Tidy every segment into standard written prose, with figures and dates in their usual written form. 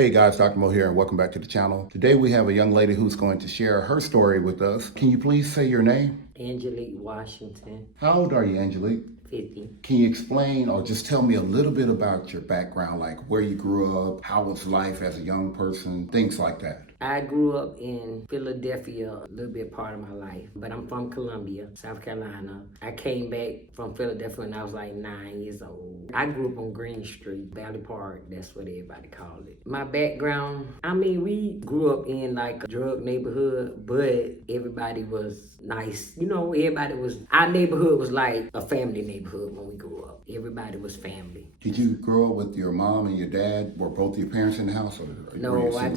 Hey guys, Dr. Mo here and welcome back to the channel. Today we have a young lady who's going to share her story with us. Can you please say your name? Angelique Washington, How old are you, Angelique? 50. Can you explain or just tell me a little bit about your background, like where you grew up, how was life as a young person, things like that? I grew up in Philadelphia, a little bit part of my life, but I'm from Columbia, South Carolina. I came back from Philadelphia when I was like 9 years old. I grew up on Green Street, Valley Park, that's what everybody called it. My background, we grew up in like a drug neighborhood, but everybody was nice. Our neighborhood was like a family neighborhood when we grew up. Everybody was family. Did you grow up with your mom and your dad? Were both your parents in the house? Or No, I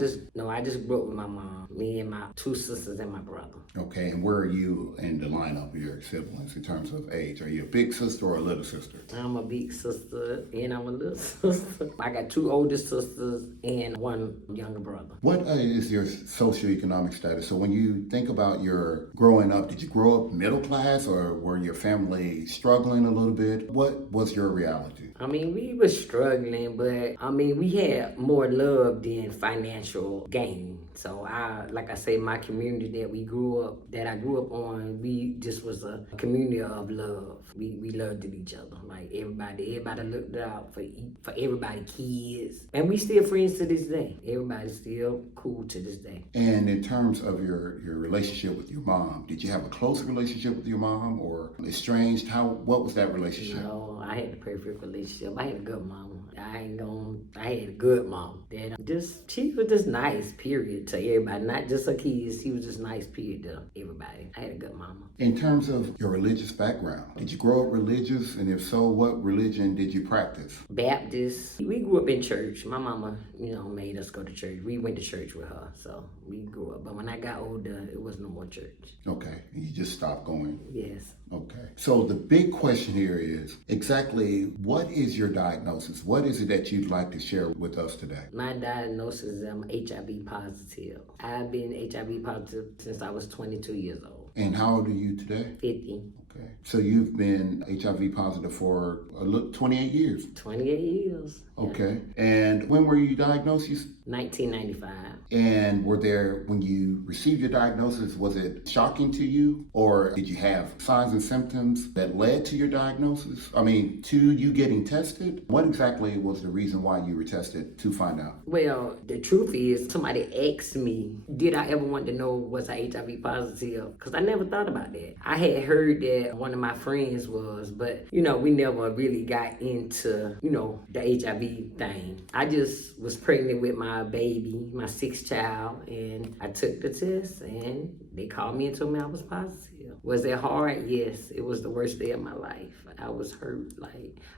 just grew up with my mom, me and my two sisters and my brother. Okay, and where are you in the lineup of your siblings in terms of age? Are you a big sister or a little sister? I'm a big sister and I'm a little sister. I got two older sisters and one younger brother. What is your socioeconomic status? So when you think about your growing up, did you grow up middle class or were your family struggling a little bit? What was your reality? We were struggling, but we had more love than financial gain. So like I say, my community that I grew up on, we just was a community of love. We loved each other. Like everybody looked out for everybody, kids. And we still friends to this day. Everybody's still cool to this day. And in terms of your relationship with your mom, did you have a close relationship with your mom or estranged? What was that relationship? No, I had a perfect relationship. I had a good mama. I had a good mom. She was just nice, period, to everybody. Not just her kids. She was just nice, period, to everybody. I had a good mama. In terms of your religious background, did you grow up religious? And if so, what religion did you practice? Baptist. We grew up in church. My mama, made us go to church. We went to church with her, so we grew up. But when I got older, it was no more church. Okay, you just stopped going? Yes. Okay. So the big question here is exactly what is your diagnosis? What is it that you'd like to share with us today? My diagnosis is I'm HIV positive. I've been HIV positive since I was 22 years old. And how old are you today? 50. Okay. So you've been HIV positive for 28 years? 28 years. Okay. And when were you diagnosed? 1995. And when you received your diagnosis, was it shocking to you? Or did you have signs and symptoms that led to your diagnosis? To you getting tested? What exactly was the reason why you were tested to find out? Well, the truth is, somebody asked me, did I ever want to know was I HIV positive? Because I never thought about that. I had heard that one of my friends was, but, we never really got into, the HIV thing. I just was pregnant with my baby, my sixth child, and I took the test and they called me and told me I was positive. Was it hard? Yes. It was the worst day of my life. I was hurt.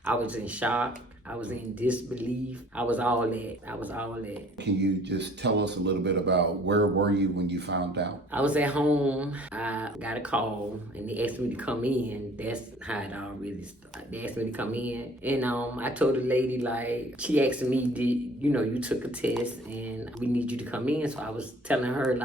I was in shock. I was in disbelief. I was all that. Can you just tell us a little bit about where were you when you found out? I was at home. I got a call and they asked me to come in. That's how it all really started. They asked me to come in. And I told the lady, she asked me, you took a test and we need you to come in. So I was telling her,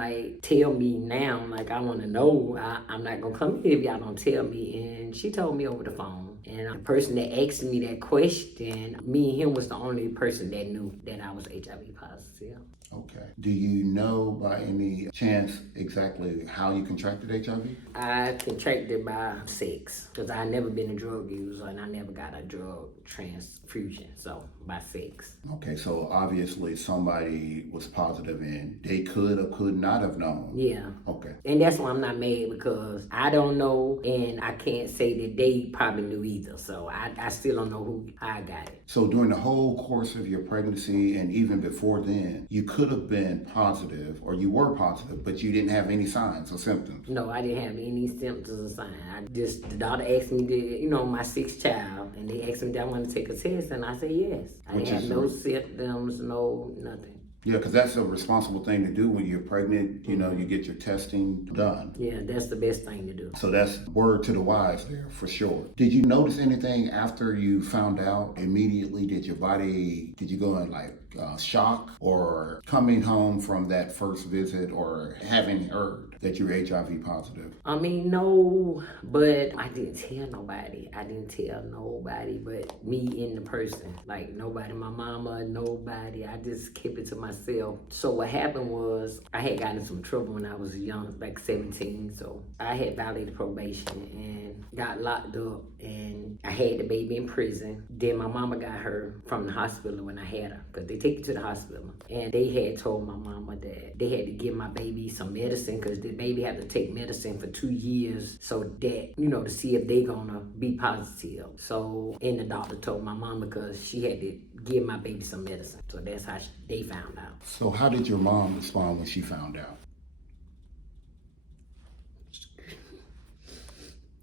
tell me now. I want to know. I'm not going to come in if y'all don't tell me. And she told me over the phone. And the person that asked me that question, me and him was the only person that knew that I was HIV positive. Okay. Do you know by any chance exactly how you contracted HIV? I contracted by sex because I never been a drug user and I never got a drug transfusion, so by sex. Okay, so obviously somebody was positive and they could or could not have known. Yeah. Okay. And that's why I'm not mad because I don't know and I can't say that they probably knew either, so I still don't know who I got it. So during the whole course of your pregnancy and even before then, you could have been positive or you were positive, but you didn't have any signs or symptoms? No, I didn't have any symptoms or signs. The doctor asked me, my sixth child, and they asked me did I want to take a test, and I said yes. I didn't have no symptoms, no nothing. Yeah, because that's a responsible thing to do when you're pregnant. You get your testing done. Yeah, that's the best thing to do. So that's word to the wise there, for sure. Did you notice anything after you found out immediately? Did you go in shock or coming home from that first visit or having heard that you're HIV positive? I mean, no, but I didn't tell nobody. I didn't tell nobody but me and the person. Like, nobody, my mama, nobody. I just kept it to myself. So what happened was I had gotten in some trouble when I was young, like 17. So I had violated probation and got locked up, and I had the baby in prison. Then my mama got her from the hospital when I had her, because they take you to the hospital. And they had told my mama that they had to give my baby some medicine, because the baby had to take medicine for 2 years, so that, to see if they gonna be positive. So, and the doctor told my mama, because she had to give my baby some medicine. So that's how they found out. So how did your mom respond when she found out?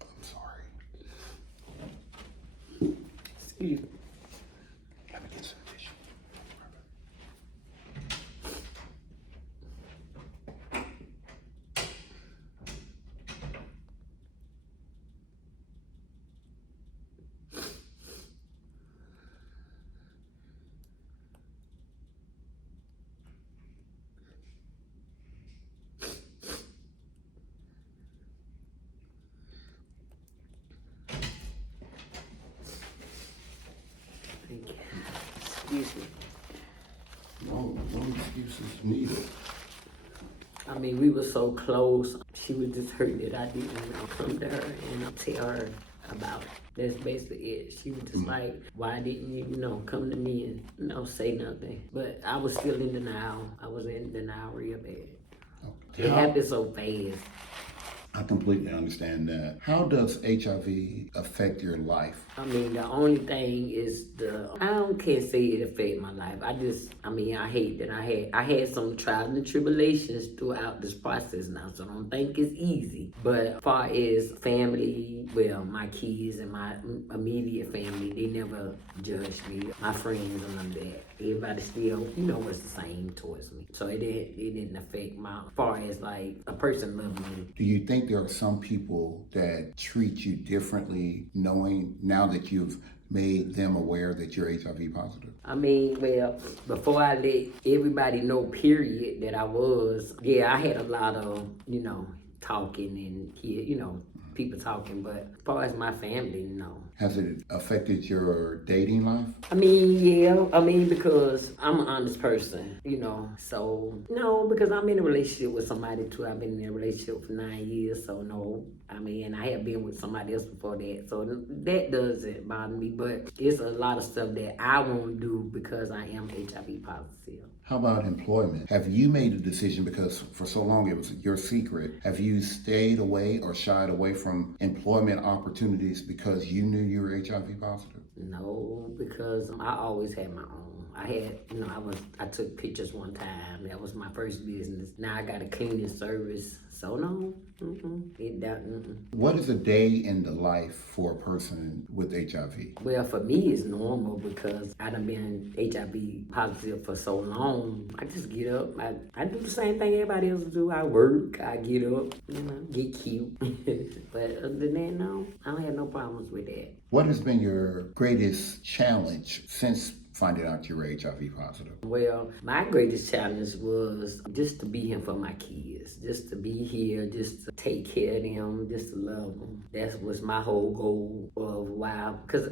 I'm sorry. Excuse me. Let me get some tissue. Thank you. Excuse me. No excuses needed. I mean, we were so close. She was just hurt that I didn't come to her and tell her about it. That's basically it. She was just like, why didn't you, come to me and, say nothing? But I was still in denial. I was in denial real bad. Okay. It happened so fast. I completely understand that. How does HIV affect your life? I mean, the only thing is can't say it affected my life. I hate that I had some trials and tribulations throughout this process now, so I don't think it's easy. But as far as family, well, my kids and my immediate family, they never judged me. My friends and none of that. Everybody still, was the same towards me. So it didn't affect as far as like a person loving me. Do you think there are some people that treat you differently knowing now that you've made them aware that you're HIV positive? I mean, well, before I let everybody know, period, that I was, I had a lot of, talking and people talking, but as far as my family, no. Has it affected your dating life? I mean, yeah. Because I'm an honest person, So, no, because I'm in a relationship with somebody too. I've been in a relationship for 9 years, so no. I mean, I have been with somebody else before that, so that doesn't bother me. But it's a lot of stuff that I won't do because I am HIV positive. How about employment? Have you made a decision, because for so long it was your secret, have you stayed away or shied away from employment opportunities because you knew you were HIV positive? No, because I always had my own. I took pictures one time. That was my first business. Now I got a cleaning service. So no, What is a day in the life for a person with HIV? Well, for me, it's normal because I done been HIV positive for so long. I just get up. I do the same thing everybody else do. I work. I get up. Get cute. But other than that, no, I don't have no problems with that. What has been your greatest challenge since finding out you were HIV positive? Well, my greatest challenge was just to be here for my kids, just to be here, just to take care of them, just to love them. That was my whole goal of why, because,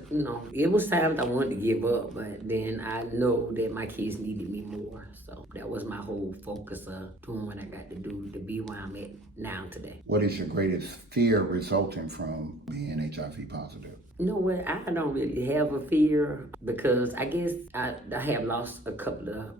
it was times I wanted to give up, but then I know that my kids needed me more. So that was my whole focus of doing what I got to do to be where I'm at now today. What is your greatest fear resulting from being HIV positive? You know what? I don't really have a fear because I guess I have lost a couple of,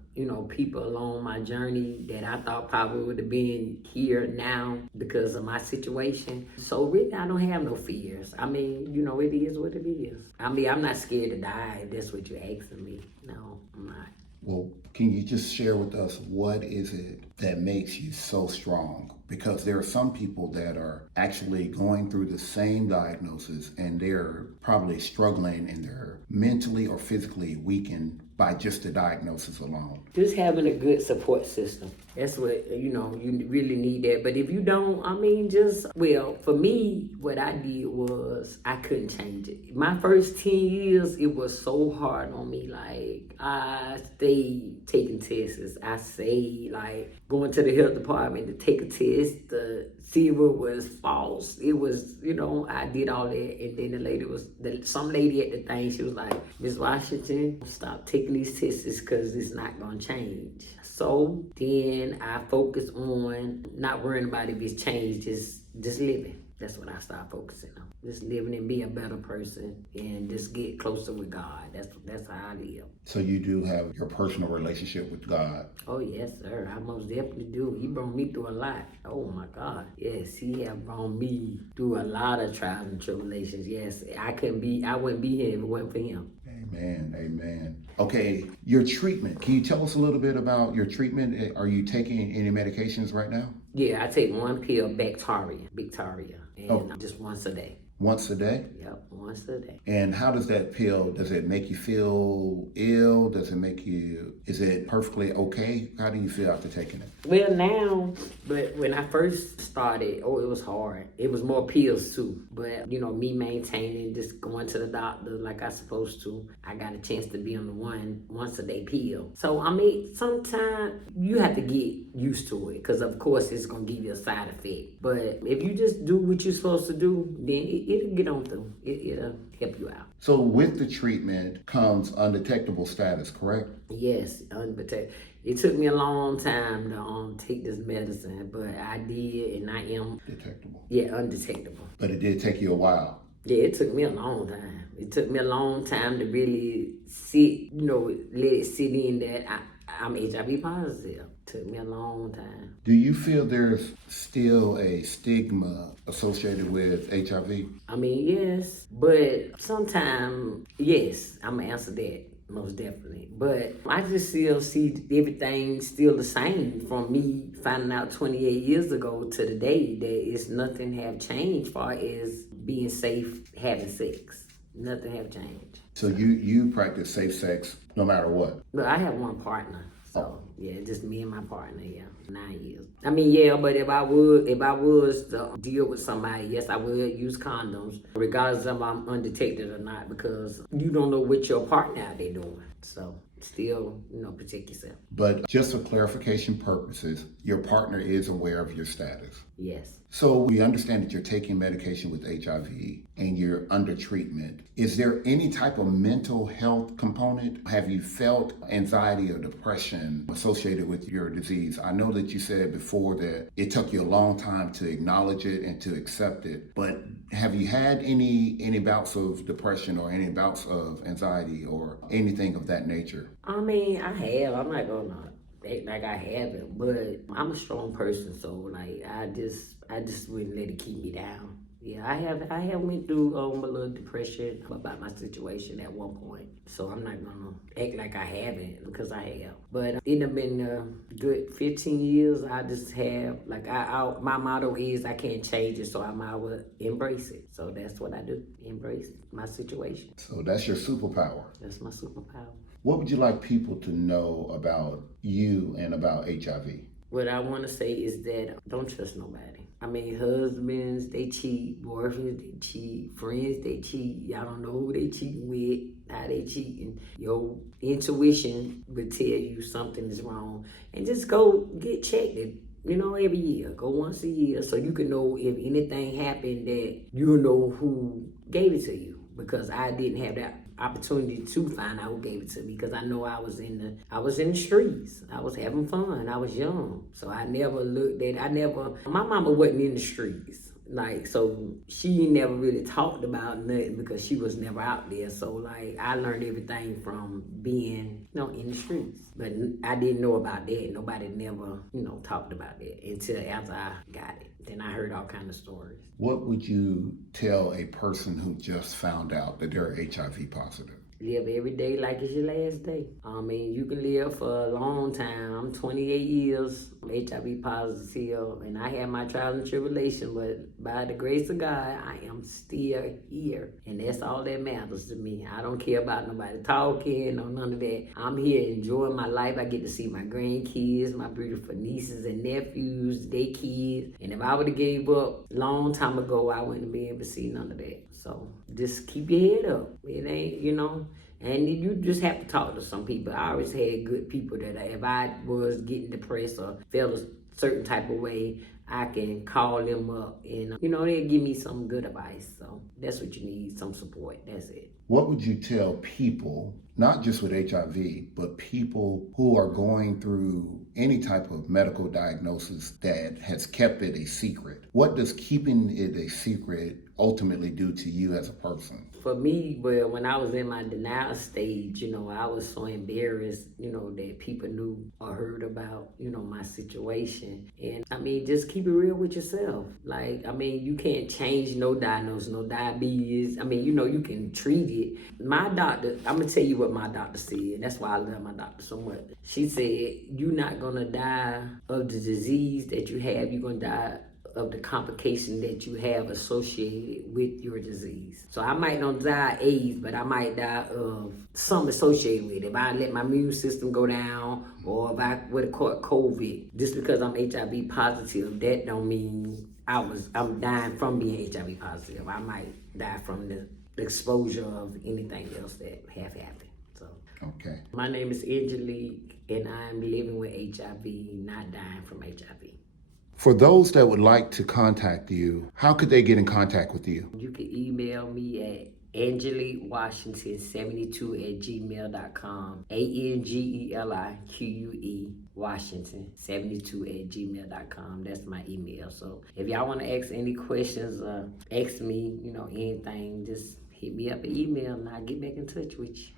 people along my journey that I thought probably would have been here now because of my situation. So really, I don't have no fears. I mean, it is what it is. I mean, I'm not scared to die if that's what you're asking me. No, I'm not. Well, can you just share with us what is it that makes you so strong? Because there are some people that are actually going through the same diagnosis and they're probably struggling and they're mentally or physically weakened by just the diagnosis alone? Just having a good support system. That's what, you really need that. But if you don't, for me, what I did was I couldn't change it. My first 10 years, it was so hard on me. Like, I stayed taking tests. I stayed, like, going to the health department to take a test to see if it was false. It was, I did all that. And then some lady at the thing, she was like, Miss Washington, stop taking these tests because it's not going to change. So then I focused on not worrying about if it's changed, just living. That's what I started focusing on. Just living and be a better person and just get closer with God. That's how I live. So you do have your personal relationship with God? Oh, yes, sir. I most definitely do. He brought me through a lot. Oh, my God. Yes, he have brought me through a lot of trials and tribulations. Yes, I wouldn't be here if it wasn't for him. Amen. Amen. Okay, your treatment. Can you tell us a little bit about your treatment? Are you taking any medications right now? Yeah, I take one pill, Victoria, and just once a day. Once a day? Yep, once a day. And how does that pill, does it make you feel ill? Is it perfectly okay? How do you feel after taking it? Well, now, but when I first started, it was hard. It was more pills too. But, me maintaining, just going to the doctor like I supposed to, I got a chance to be on the once a day pill. So, sometimes you have to get used to it because, of course, it's going to give you a side effect. But if you just do what you're supposed to do, then it'll get on through. It'll help you out. So with the treatment comes undetectable status, correct? Yes, undetectable. It took me a long time to take this medicine, but I did, and I am detectable. Yeah, undetectable. But it did take you a while. Yeah, it took me a long time. It took me a long time to really sit, let it sit in that I'm HIV positive. Took me a long time. Do you feel there's still a stigma associated with HIV? Yes, but sometimes, yes, I'm gonna answer that. Most definitely. But I just still see everything still the same from me finding out 28 years ago to today that nothing have changed far as being safe, having sex. Nothing have changed. So you practice safe sex no matter what? But I have one partner. So, just me and my partner, 9 years. But if I was to deal with somebody, yes, I would use condoms, regardless of if I'm undetected or not, because you don't know what your partner out there doing. So, still, protect yourself. But just for clarification purposes, your partner is aware of your status? Yes. So we understand that you're taking medication with HIV and you're under treatment. Is there any type of mental health component? Have you felt anxiety or depression associated with your disease? I know that you said before that it took you a long time to acknowledge it and to accept it, but have you had any bouts of depression or any bouts of anxiety or anything of that nature? I have. I'm not gonna act like I haven't, but I'm a strong person, so like I just wouldn't let it keep me down. Yeah, I have went through a little depression about my situation at one point, so I'm not gonna act like I haven't because I have. But it have been a good 15 years. I just have my motto is I can't change it, so I might well embrace it. So that's what I do: embrace my situation. So that's your superpower. That's my superpower. What would you like people to know about you and about HIV? What I want to say is that don't trust nobody. Husbands, they cheat. Boyfriends, they cheat. Friends, they cheat. Y'all don't know who they cheating with, how they cheating. Your intuition will tell you something is wrong. And just go get checked. Every year. Go once a year so you can know if anything happened that you'll know who gave it to you. Because I didn't have that opportunity to find out who gave it to me because I know I was in the streets. I was having fun. I was young. So I never my mama wasn't in the streets. So she never really talked about nothing because she was never out there. So I learned everything from being, in the streets. But I didn't know about that. Nobody never, talked about that until after I got it. Then I heard all kinds of stories. What would you tell a person who just found out that they're HIV positive? live every day like it's your last day. I mean, you can live for a long time. I'm 28 years HIV positive, and I had my trials and tribulations, but by the grace of God, I am still here. And that's all that matters to me. I don't care about nobody talking or none of that. I'm here enjoying my life. I get to see my grandkids, my beautiful nieces and nephews, their kids. And if I would have gave up a long time ago, I wouldn't be able to see none of that. So just keep your head up. It ain't, and you just have to talk to some people. I always had good people that if I was getting depressed or felt a certain type of way, I can call them up and, they'll give me some good advice. So that's what you need, some support. That's it. What would you tell people, not just with HIV, but people who are going through any type of medical diagnosis that has kept it a secret? What does keeping it a secret ultimately do to you as a person? For me, well, when I was in my denial stage, I was so embarrassed, that people knew or heard about, my situation. And I mean, just keep it real with yourself. Like, I mean, you can't change no diagnosis, no diabetes. I mean, you can treat it. My doctor, I'm going to tell you what my doctor said. That's why I love my doctor so much. She said, you're not going to die of the disease that you have. You're going to die of the complication that you have associated with your disease. So I might not die of AIDS, but I might die of something associated with it. If I let my immune system go down, or if I would have caught COVID, just because I'm HIV positive, that don't mean I'm dying from being HIV positive. I might die from the exposure of anything else that have happened. So Okay. my name is Angelique, and I'm living with HIV, not dying from HIV. For those that would like to contact you, how could they get in contact with you? You can email me at angeliquewashington72@gmail.com. ANGELIQUE Washington72@gmail.com. That's my email. So if y'all want to ask any questions or ask me, anything, just hit me up an email and I'll get back in touch with you.